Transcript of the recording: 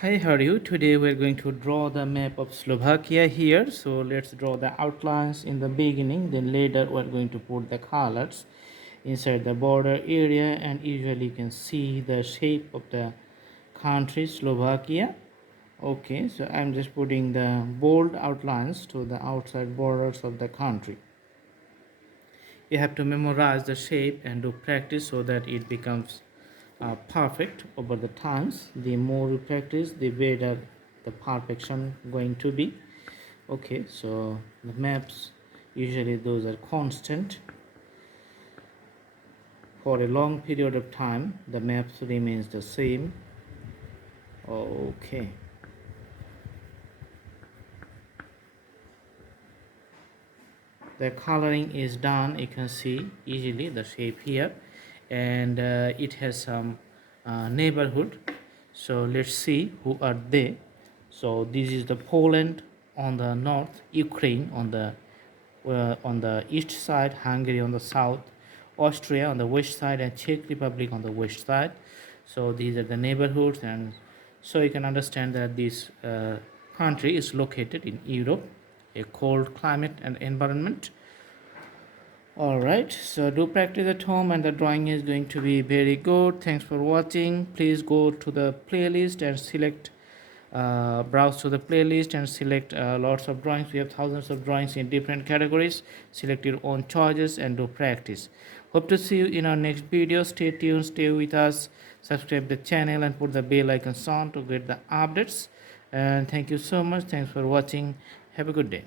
Hi, how are you? Today we're going to draw the map of Slovakia here. So let's draw the outlines in the beginning, then later we're going to put the colors inside the border area, and usually you can see the shape of the country Slovakia. Okay, so I'm just putting the bold outlines to the outside borders of the country. You have to memorize the shape and do practice so that it becomes perfect over the times. The more you practice, the better the perfection going to be. Okay, so the maps, usually those are constant for a long period of time. The maps remains the same. Okay, the coloring is done. You can see easily the shape here, and it has some neighborhood. So let's see who are they. So this is the Poland on the north, Ukraine on the east side, Hungary on the south, Austria on the west side, and Czech Republic on the west side. So these are the neighborhoods, and so you can understand that this country is located in Europe, a cold climate and environment. All right, so do practice at home, and the drawing is going to be very good. Thanks for watching. Please go to the playlist and select browse to the playlist and select lots of drawings. We have thousands of drawings in different categories. Select your own choices and do practice. Hope to see you in our next video. Stay tuned, stay with us, subscribe the channel and put the bell icon on to get the updates. And thank you so much. Thanks for watching. Have a good day.